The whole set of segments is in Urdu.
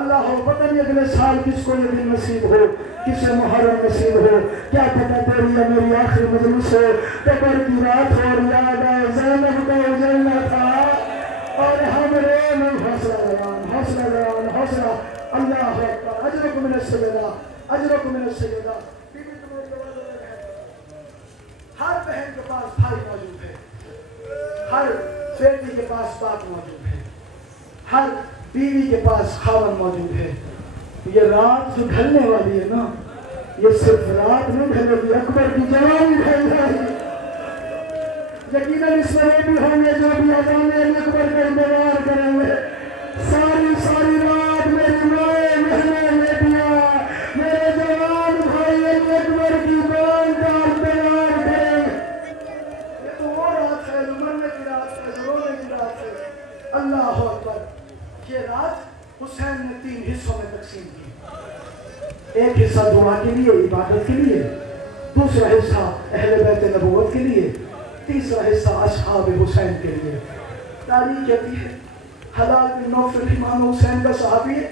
اللہ ہو پتہ نہیں اگلے سال کس کو یہ دن نصیب ہو، کسے محرم نصیب ہو، کیا پتہ تیری یا میری آخری مجلس ہو، قبر کی رات ہو اور یاد آئے زینب کا اجلنا تھا اور ہم رے میں حوصلہ لگان حوصلہ اللہ اکبر اجرکم من السجدہ اجرکم من السجدہ۔ ہر بہن کے پاس بھائی موجود ہے، ہر بیٹی کے پاس باپ موجود ہے، ہر بیوی کے پاس خاوند موجود ہے۔ یہ رات جو ڈھلنے والی ہے نا، یہ صرف رات نہیں ڈھلے گی، اکبر کی جوانی ڈھل جائے گی۔ یقیناً اس میں وہ بھی ہوں گے جو بھی اذان اکبر کا انتظار کریں گے۔ ساری رات میری مائیں بہنیں بیٹیاں میرے جوان بھائی اکبر کی بان کا انتظار کریں گے۔ یہ تو وہ رات ہے جو مرنے کی رات ہے، جو رونے کی رات ہے۔ اللہ اکبر۔ یہ رات حسین نے 3 حصوں میں تقسیم کی۔ ایک حصہ دعا کے لیے، عبادت کے لیے، دوسرا حصہ اہل بیت نبوت کے لیے، تیسرا حصہ اصحاب حسین کے لیے۔ تاریخ کہتی ہے حلال بن نوفل امام حسین کا صحابی ہے،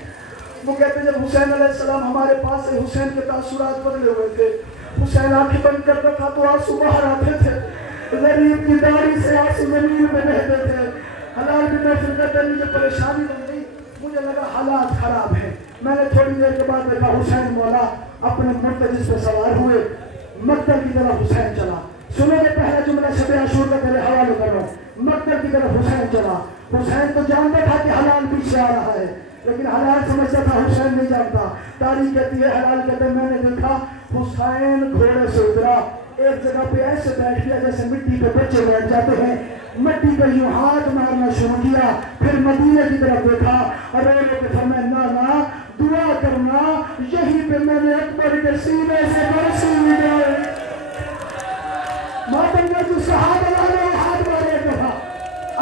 وہ کہتے ہیں جب حسین علیہ السلام ہمارے پاس سے حسین کے تاثرات بدلے ہوئے تھے، حسین آنکھیں بند کرتا تھا تو آنسو باہر آتے تھے، غریب کی داڑھی سے آنسو زمین میں بہتے تھے۔ حلال بن نوفل کہتے ہیں مجھے پریشانی بن گئی، مجھے لگا حالات خراب ہیں، میں نے تھوڑی دیر کے بعد دیکھا حسین مولا اپنے مرتجز پہ سوار ہوئے، مقتل کی طرف حسین چلا۔ سنو گے پہلا جملہ شب عاشور کا تیرے حوالے کر رہا ہوں، مقتل کی طرف حسین چلا۔ حسین تو جانتا تھا کہ حلال پیچھے آ رہا ہے، لیکن حلال سمجھتا تھا، حسین نہیں جانتا۔ تاریخ کہتی ہے حلال کہتے ہیں میں نے دیکھا حسین گھوڑے سے اترا، ایک جگہ پہ ایسے بیٹھ گیا جیسے مٹی پہ بچے بیٹھ جاتے ہیں، مٹی پہ یوں ہاتھ مارنا شروع کیا، پھر مدینے کی طرف دیکھا اور فرمایا نا دعا کرنا یہی پہ میں نے اکبر کے سینے سے برسی ملے۔ ماتم نے جو صحابہ اللہ نے ہاتھ مارے کہا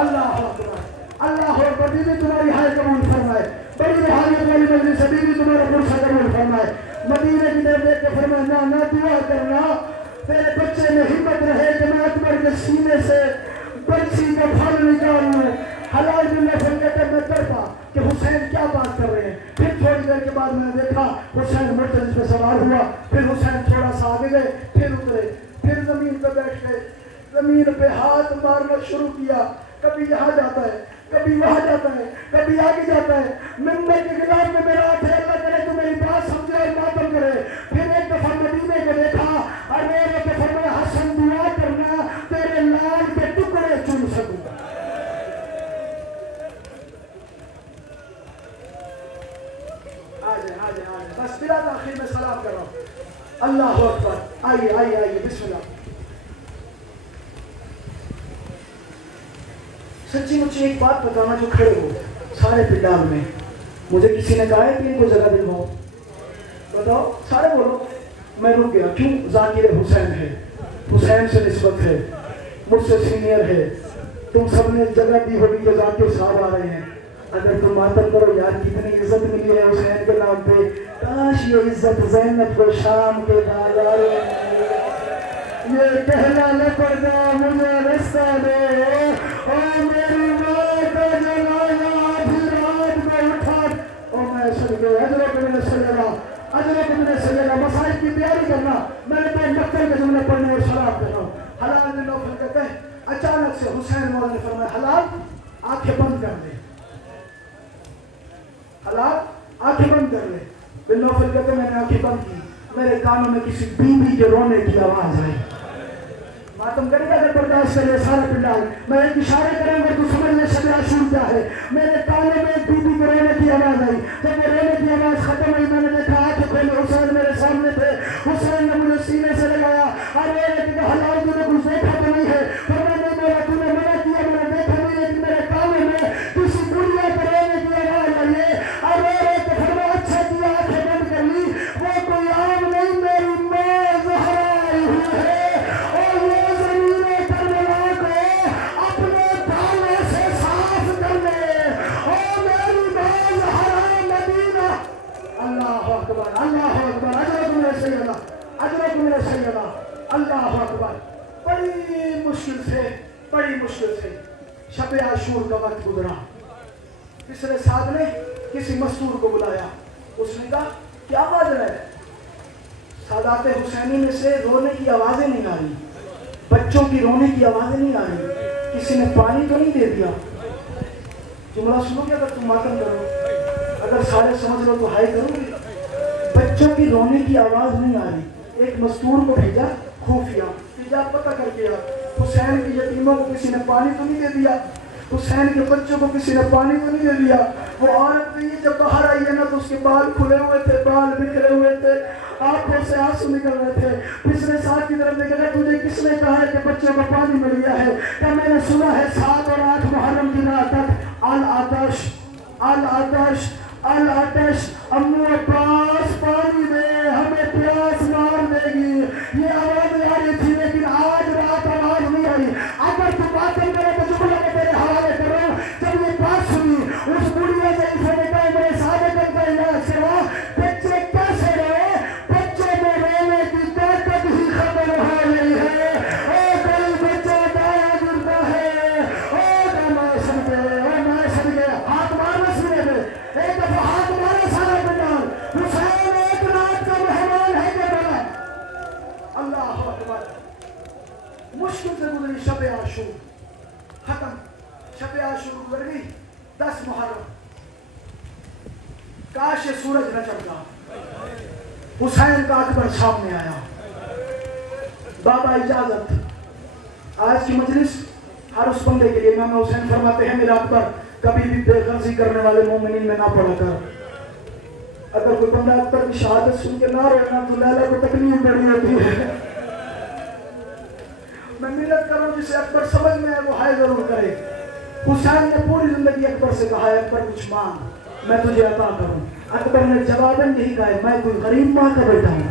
اللہ اکبر اللہ اکبر، بیوی تمہاری ہائے قبول فرمائے، بڑی رحالیت والی مجلس بیوی تمہارا پرسہ قبول فرمائے۔ مدینے کی طرف دیکھ کے فرمایا نا دعا کرنا تیرے بچے میں ہمت رہے کہ میں اکبر کے سینے سے برسی کا پھل نکالوں۔ حلال بن نوفل کہتے میں تڑپا کہ حسین کیا بات کر رہے ہیں۔ پھر تھوڑی دیر کے بعد میں نے دیکھا حسین مرتضی پہ سوار ہوا، پھر حسین تھوڑا سا آگے گئے، پھر اترے، پھر زمین پہ بیٹھ گئے، زمین پہ ہاتھ مارنا شروع کیا، کبھی یہاں جاتا ہے، کبھی وہاں جاتا ہے، کبھی آگے جاتا ہے۔ منبر کے خلاف میں میرا ہاتھ ہے، اللہ کرے تو میری بات سمجھے اور ماتم کرے۔ پھر ایک دفعہ مدینے کو دیکھا اور میرے کو فرمایا حسن دعا کرنا تیرے لال کے ٹکڑے چن سکوں۔ آجے بس بلا تاخیر میں سلام کر رہا ہوں۔ اللہ اکبر، آئیے بسم اللہ۔ سچی مجھے ایک بات بتانا جو کھڑے ہو سارے پنڈال میں، مجھے کسی نے کہا ہے کہ ان کو جگہ دلواؤ، بتاؤ سارے بولو، میں رک گیا۔ کیوں؟ ذاکر حسین ہے، حسین سے نسبت ہے، مجھ سے سینئر ہے، تم سب نے جگہ دی ہوگی کہ ذاکر صاحب آ رہے ہیں، اگر تم ماتم کرو یار کتنی عزت ملی ہے حسین کے نام پہ، کاش یہ عزت زینب کو شام کے بازار میں یہ کہنا نہ پڑتا مجھے رستہ دے، او میری ماں کا جنازہ آدھی رات میں اٹھا، او میں سن گئے اجرکم من السجدہ اجرکم من السجدہ۔ مسائل کی تیاری کرنا، میں نے تو مقتل کے جملے پڑھنے اور شراب کر رہا ہوں۔ حلال بن نوفل کہتے ہیں اچانک سے حسین مولا نے فرمایا حلال آنکھیں بند کر لے، حلال آنکھیں بند کر لے۔ بن نوفل کہتے میں نے آنکھیں بند کی، میرے کانوں میں کسی بیوی کے رونے کی آواز آئی۔ ماتم کرے گا اگر برداشت کرے سارے پنڈال، میں ایک اشارے کروں گا تو سمجھ لے شب عاشور کیا ہے۔ میرے کانوں میں ایک بیوی کے رونے کی آواز آئی، جب وہ رونے کی آواز ختم ہوئی میں نے دیکھا آنکھیں کھولے حسین میرے سامنے تھے، حسین نے مجھے سینے سے لگایا اور حلال تو نے کچھ دیکھا تو نہیں ہے، پر میں نے میرا تو نے منع کیا، میں نے دیکھا نہیں، لیکن میرے کانوں میں کسی دنیا کے رونے کی آواز آئی ہے اور اچھا کیا آنکھیں بند کر لی، وہ کوئی عام نہیں میری ماں زہرا آئی ہوئی ہے اور یہ زمین کربلا کو اپنے پاؤں سے صاف کرنے، اور میری ماں زہرا مدینہ۔ اللہ اکبر اللہ اکبر، اجرکم من السجدہ اجرکم من السجدہ۔ اللہ اکبر۔ بڑی مشکل سے شب عاشور کا وقت گزرا۔ پچھلے سال نے کسی مستور کو بلایا، اس نے کہا کیا آواز ہے؟ سادات حسینی میں سے رونے کی آوازیں نہیں آ رہی، بچوں کی رونے کی آوازیں نہیں آ رہی، کسی نے پانی تو نہیں دے دیا؟ جملہ سنو گے؟ اگر تم ماتم کرو، اگر سارے سمجھ لو تو ہائی کرو گے؟ بچوں کی رونے کی آواز نہیں آ رہی، ایک مستور کو بھیجا خفیہ کہ جا پتہ کر کے آ، حسین کی یتیموں کو کسی نے پانی تو نہیں دے دیا؟ حسین کے بچوں کو کسی نے پانی تو نہیں دے دیا؟ وہ عورت بھی جب باہر آئی ہے نا تو اس کے بال کھلے ہوئے تھے، بال بکھرے ہوئے تھے، آنکھوں سے آنسو نکل رہے تھے، پچھلے سال کی طرف دیکھا تجھے کس نے کہا ہے کہ بچوں کو پانی مل گیا ہے؟ کہ میں نے سنا ہے 7 اور 8 محرم کی رات تک العطش العطش العطش، امو عباس پانی دے، ہمیں پیاس مار دے گی، یہ آواز آ رہی تھی، لیکن آج رات آواز نہیں آئی۔ اگر تم بات کرے تو جملہ میں تیرے حوالے کرو، جب یہ بات سنی اس بڑھیا ضعیفہ نے کہا میرے صادق کا علاج کرا، بچے کیسے رہے؟ بچے میں رونے کی طاقت ہی ختم ہو گئی ہے، او کوئی بچہ دایا گرتا ہے، او میں سن گیا، ہاتھ مارنا سنے دے، ایک دفعہ ہاتھ مارے سارا بندان، حسین ایک رات کا مہمان ہے کہ بڑا؟ اللہ اکبر۔ مشکل سے گزری شب عاشور، ختم، شب عاشور گزر گئی، 10 محرم، کاش یہ سورج نہ چمکا، حسین کا اکبر سامنے آیا۔ بابا اجازت، آج کی مجلس ہر اس بندے کے لیے، امام حسین فرماتے ہیں میرا اکبر کبھی بھی بے غرضی کرنے والے مومنین میں نہ پڑا کر۔ اگر کوئی بندہ اکبر کی شہادت سن کے نہ رونا تو لیلا کو تکلیف بڑی ہوتی ہے۔ میں محنت کروں جسے اکبر سمجھ میں ہے وہ ہائے ضرور کرے۔ حسین نے پوری زندگی اکبر سے کہا ہے اکبر کچھ مانگ میں تجھے عطا کروں۔ اکبر نے جواباً یہی کہا ہے میں کوئی غریب ماں کا بیٹا ہوں،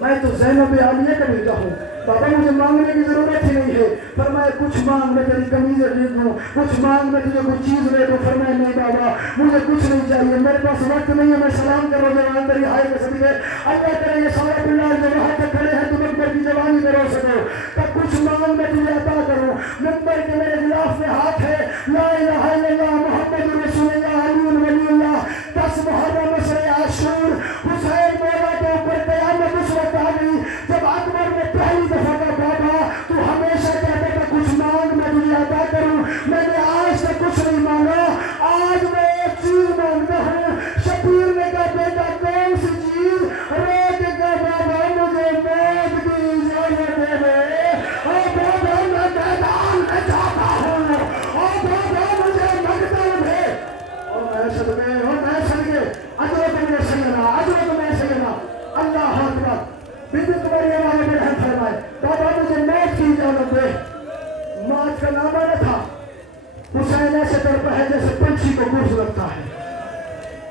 میں تو زینب عالیہ کا بیٹا ہوں، بابا مجھے مانگنے کی ضرورت ہی نہیں ہے۔ فرمایا کچھ مانگ میں تیری قمیضیں دے دوں، کچھ مانگ میں تجھے کوئی چیز دے دوں۔ فرمایا نہیں بابا مجھے کچھ نہیں چاہیے، میرے پاس وقت نہیں ہے، میں سلام کروں جوان تیری ہائے کے صدقے، اللہ کرے یہ سارا بلال جو وہاں تک کھڑے ہیں تم اکبر کی جوانی میں رو سکو، تب کچھ مانگ میں تجھے عطا کروں۔ ممبر کے میرے غلاف میں ہاتھ ہے، لا الہ الا اللہ محمد رسول اللہ علی ولی اللہ، 10 محرم سے عاشور، حسین مولا کے اوپر قیامت اس وقت آ گئی جب اکبر نے پہلی دفعہ کا بابا تو ہمیشہ کہتا تھا کچھ مانگ میں تجھے عطا کروں، میں نے آج تک کچھ نہیں مانگا، آج میں ایک چیز مانگتا ہوں۔ شبیر نے کہا بیٹا کون سی چیز؟ رو کے کہا بابا مجھے موت کی اجازت دے دے، او بابا میں میدان میں جاتا ہوں، او بابا مجھے مقتل دے، اور میں صدقے اجرت میں سیدنا اجرت میں سیدنا اللہ اکبر۔ بی بی تمہاری والے میں رحم فرمائے بابا مجھے موت کی اجازت دے۔ موت کا نامہ نہ تھا، حسین ایسے تڑپا ہے جیسے پنچھی کو گرز لگتا ہے،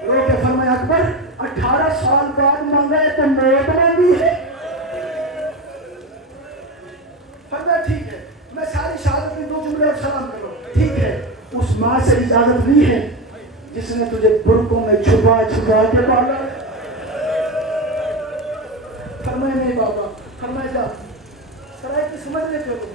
رو کے فرمایا اکبر 18 سال بعد مانگا ہے تو موت مانگی ہے؟ فرمایا ٹھیک ہے میں ساری شہادت کی 2 جملے اور سلام کرو۔ ٹھیک ہے اس ماں سے اجازت لی ہے جس نے تجھے برقوں میں چھپا چھپا کے پالا؟ فرمایا نہیں بابا، فرمایا جا سرائے کی سمجھ لے چلو۔